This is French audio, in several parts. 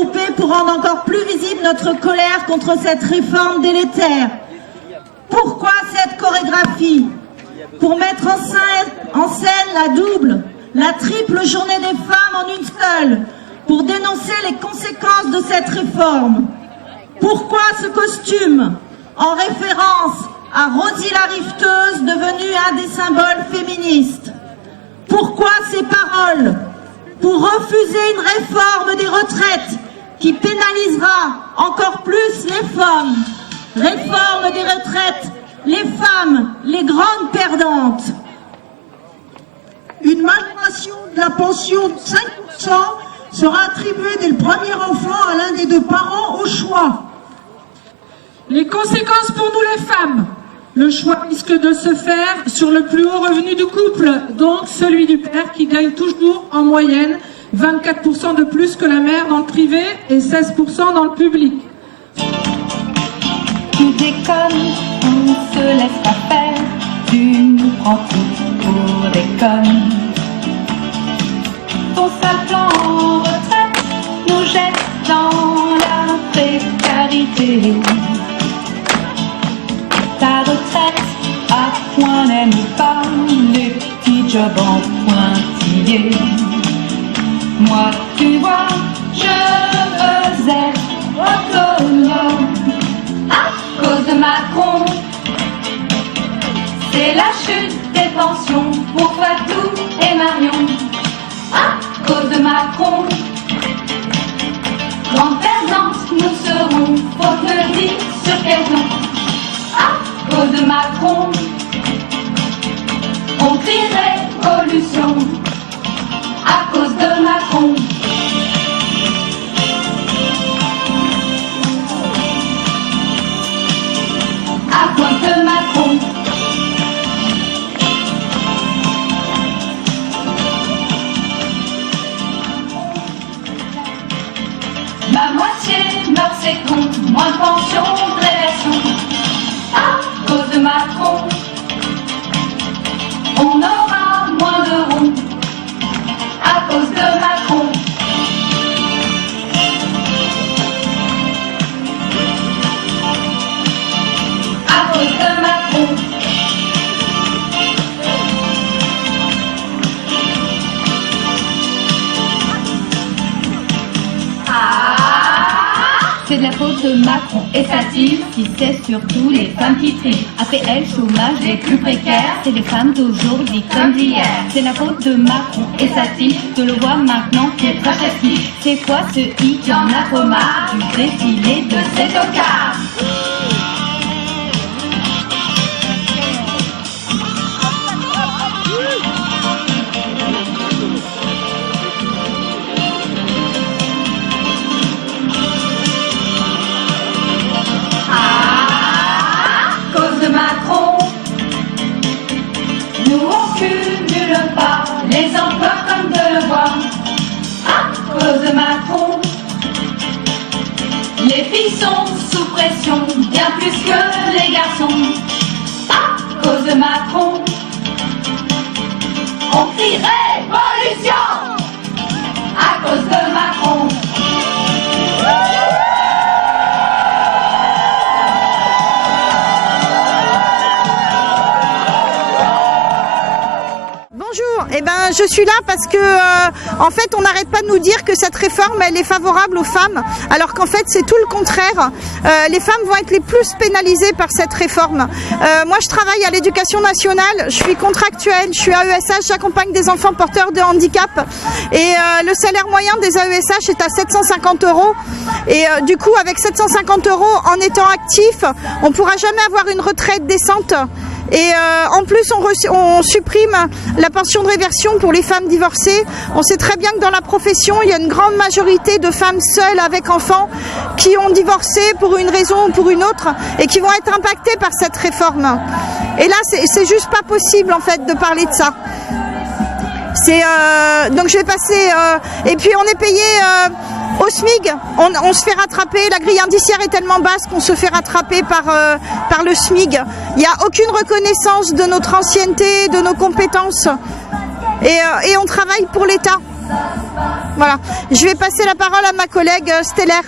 regroupés pour rendre encore plus visible notre colère contre cette réforme délétère. Pourquoi cette chorégraphie? Pour mettre en scène la double, la triple journée des femmes en une seule, pour dénoncer les conséquences de cette réforme. Pourquoi ce costume? En référence à Rosie la rifteuse, devenue un des symboles féministes. Pourquoi ces paroles? Pour refuser une réforme des retraites qui pénalisera encore plus les femmes. Réforme des retraites, les femmes, les grandes perdantes. Une majoration de la pension de 5% sera attribuée dès le premier enfant à l'un des deux parents au choix. Les conséquences pour nous les femmes. Le choix risque de se faire sur le plus haut revenu du couple, donc celui du père qui gagne toujours en moyenne 24% de plus que la mère dans le privé et 16% dans le public. Tu déconnes, on se laisse pas faire, tu nous prends tout pour des connes. Ton seul plan en retraite nous jette dans la précarité. Ta retraite à point n'aime pas les petits jobs en pointillés. Moi, tu vois, je veux être autonome à cause de Macron. C'est la chute des pensions pour Fatou et Marion. À cause de Macron, grande perdante, nous serons, faut me dire sur quel nom. À cause de Macron, on crie révolution. À cause de Macron. À cause de Macron. Ma moitié meurt, c'est con, moins de pension, de réversion. À cause de Macron, on aura moins de ronds. À cause de Macron. À cause de Macron. C'est de la faute de Macron et sa team, qui c'est surtout les femmes qui trient. Après elle, chômage des plus précaires, c'est les femmes d'aujourd'hui comme d'hier. C'est la faute de Macron et sa team, de le voir maintenant qui est Trachevski. C'est quoi ce hic qui en a trop marre du défilé de ces tocards? Les emplois comme de le bois. À cause de Macron, les filles sont sous pression, bien plus que les garçons. À cause de Macron, on crie révolution. À cause de Macron. Bonjour, je suis là parce que en fait on n'arrête pas de nous dire que cette réforme elle est favorable aux femmes, alors qu'en fait c'est tout le contraire. Les femmes vont être les plus pénalisées par cette réforme. Moi je travaille à l'éducation nationale, je suis contractuelle, je suis AESH, j'accompagne des enfants porteurs de handicap et le salaire moyen des AESH est à 750 € et du coup avec 750 € en étant actif, on ne pourra jamais avoir une retraite décente. Et en plus, on supprime la pension de réversion pour les femmes divorcées. On sait très bien que dans la profession, il y a une grande majorité de femmes seules avec enfants qui ont divorcé pour une raison ou pour une autre et qui vont être impactées par cette réforme. Et là, c'est juste pas possible en fait de parler de ça. Donc je vais passer... et puis on est payé... au SMIC, on se fait rattraper, la grille indiciaire est tellement basse qu'on se fait rattraper par le SMIC. Il n'y a aucune reconnaissance de notre ancienneté, de nos compétences. Et on travaille pour l'État. Voilà. Je vais passer la parole à ma collègue Stellaire.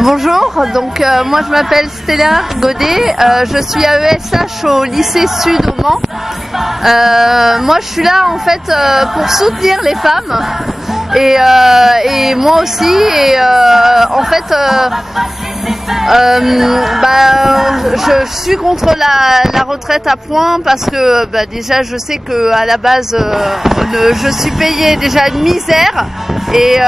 Bonjour, donc moi je m'appelle Stella Godet, je suis à ESH au lycée Sud au Mans. Moi je suis là en fait pour soutenir les femmes et moi aussi et en fait je suis contre la retraite à points parce que déjà je sais que à la base je suis payée déjà une misère et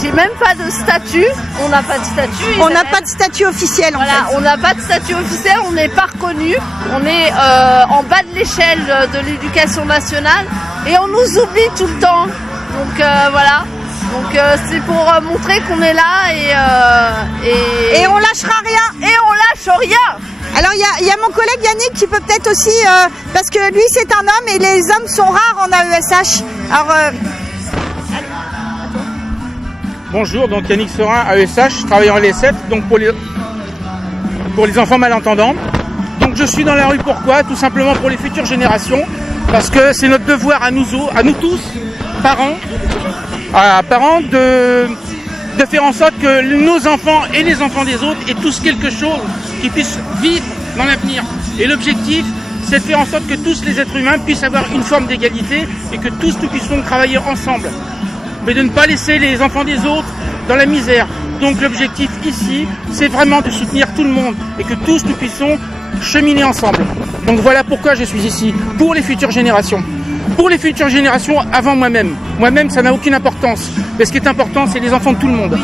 j'ai même pas de statut. On n'a pas de statut. On n'a pas de statut officiel en fait. On n'a pas de statut officiel, on n'est pas reconnu, on est en bas de l'échelle de l'éducation nationale et on nous oublie tout le temps. Donc voilà. Donc c'est pour montrer qu'on est là et on lâchera rien. Et on lâche rien. Alors il y a mon collègue Yannick qui peut peut-être aussi, parce que lui c'est un homme et les hommes sont rares en AESH. Alors bonjour, donc Yannick Serin, AESH, travaillant à l'ESF, donc pour les enfants malentendants. Donc je suis dans la rue, pourquoi? Tout simplement pour les futures générations, parce que c'est notre devoir à nous tous, parents, de faire en sorte que nos enfants et les enfants des autres aient tous quelque chose qui puisse vivre dans l'avenir. Et l'objectif, c'est de faire en sorte que tous les êtres humains puissent avoir une forme d'égalité et que tous nous puissions travailler ensemble. Mais de ne pas laisser les enfants des autres dans la misère. Donc l'objectif ici, c'est vraiment de soutenir tout le monde et que tous nous puissions cheminer ensemble. Donc voilà pourquoi je suis ici, pour les futures générations. Pour les futures générations avant moi-même. Moi-même, ça n'a aucune importance. Mais ce qui est important, c'est les enfants de tout le monde.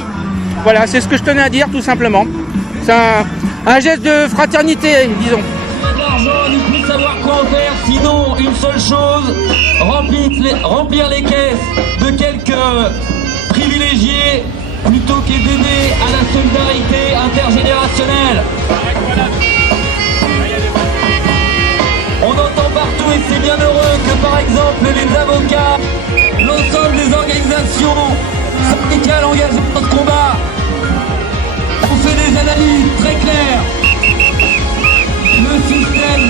Voilà, c'est ce que je tenais à dire, tout simplement. C'est un geste de fraternité, disons. L'argent, ni plus savoir quoi en faire, sinon une seule chose, remplir les caisses de quelques privilégiés plutôt que d'aider à la solidarité intergénérationnelle. On entend partout et c'est bien heureux que par exemple les avocats, l'ensemble des organisations syndicales engagées dans ce combat ont fait des analyses très claires. Le système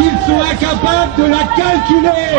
Ils sont incapables de la calculer.